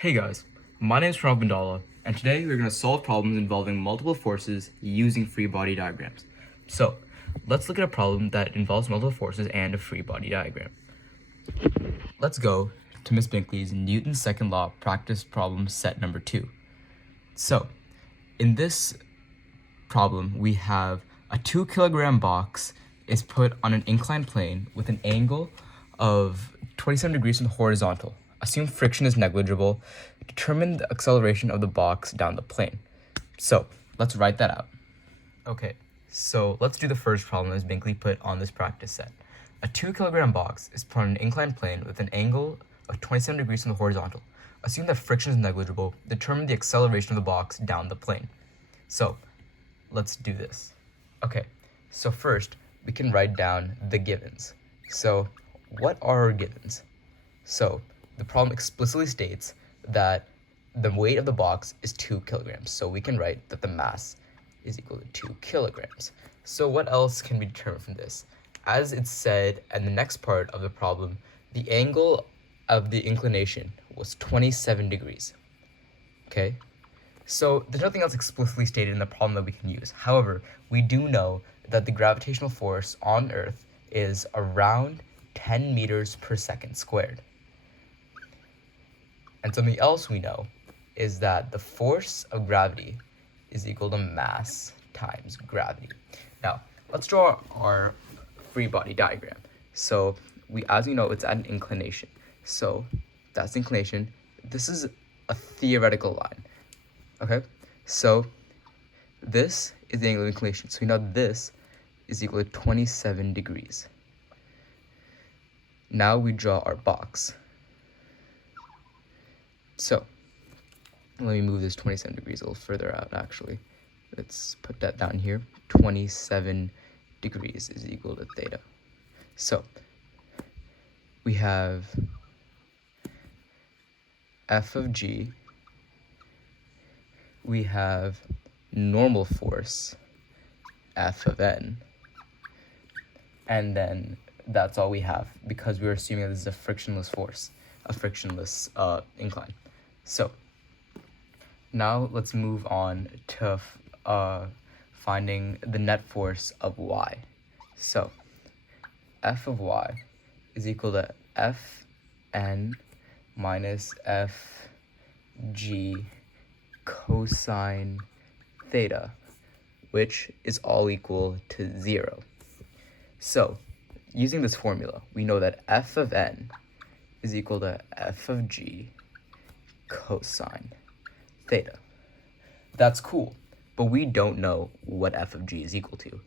Hey guys, my name is Pranav Bandala, and today we're going to solve problems involving multiple forces using free body diagrams. So, let's look at a problem that involves multiple forces and a free body diagram. Let's go to Miss Binkley's Newton's second law practice problem set number 2. So, in this problem, we have a 2 kilogram box is put on an inclined plane with an angle of 27 degrees from the horizontal. Assume friction is negligible. Determine the acceleration of the box down the plane. So let's write that out. Okay, so let's do the first problem as Binkley put on this practice set. A 2 kilogram box is put on an inclined plane with an angle of 27 degrees from the horizontal. Assume that friction is negligible. Determine the acceleration of the box down the plane. So let's do this. Okay, so first we can write down the givens. So what are our givens? So the problem explicitly states that the weight of the box is 2 kilograms. So we can write that the mass is equal to 2 kilograms. So what else can we determine from this? As it's said in the next part of the problem, the angle of the inclination was 27 degrees. Okay? So there's nothing else explicitly stated in the problem that we can use. However, we do know that the gravitational force on Earth is around 10 meters per second squared. And something else we know is that the force of gravity is equal to mass times gravity. Now, let's draw our free body diagram. So as we know, it's at an inclination. So that's the inclination. This is a theoretical line. Okay, so this is the angle of inclination. So we know this is equal to 27 degrees. Now we draw our box. So let me move this 27 degrees a little further out, actually. Let's put that down here. 27 degrees is equal to theta. So we have F of G. We have normal force, F of N, and then that's all we have because we're assuming that this is a frictionless force, a frictionless incline. So now let's move on to finding the net force of Y. So F of Y is equal to Fn minus Fg cosine theta, which is all equal to 0. So using this formula, we know that f of n is equal to f of g cosine theta. That's cool, but we don't know what f of g is equal to.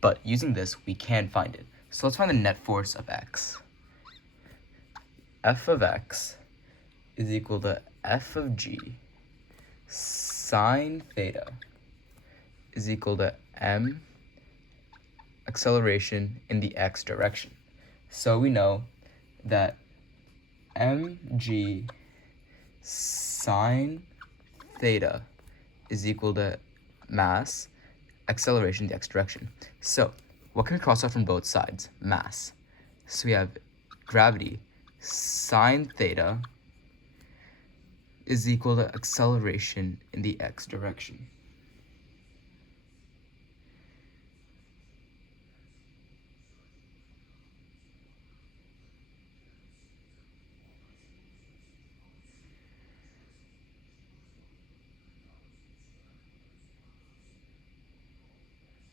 But using this, we can find it. So let's find the net force of x. F of x is equal to f of g sine theta is equal to m acceleration in the x direction. So we know that mg sine theta is equal to mass acceleration in the x direction. So what can we cross out from both sides? Mass. So we have gravity sine theta is equal to acceleration in the x direction.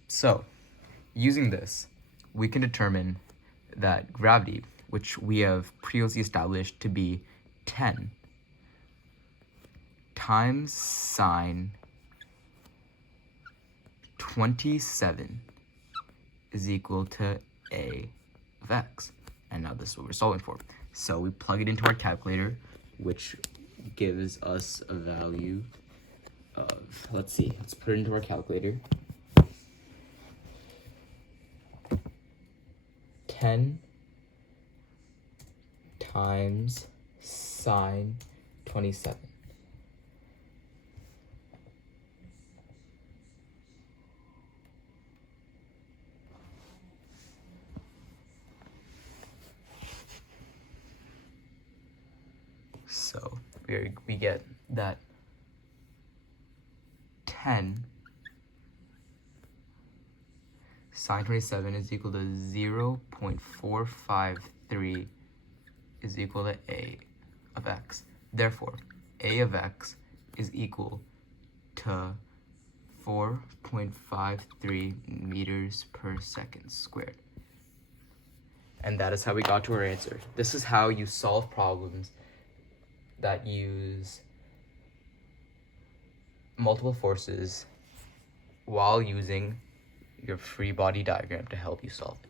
So, using this, we can determine that gravity, which we have previously established to be 10 times sine 27 is equal to a of x. And now this is what we're solving for. So we plug it into our calculator, which gives us a value of, let's put it into our calculator. 10 times sine 27. So we get that 10 sine 27 is equal to 0.453 is equal to a of x. Therefore, a of x is equal to 4.53 meters per second squared. And that is how we got to our answer. This is how you solve problems that use multiple forces while using your free body diagram to help you solve it.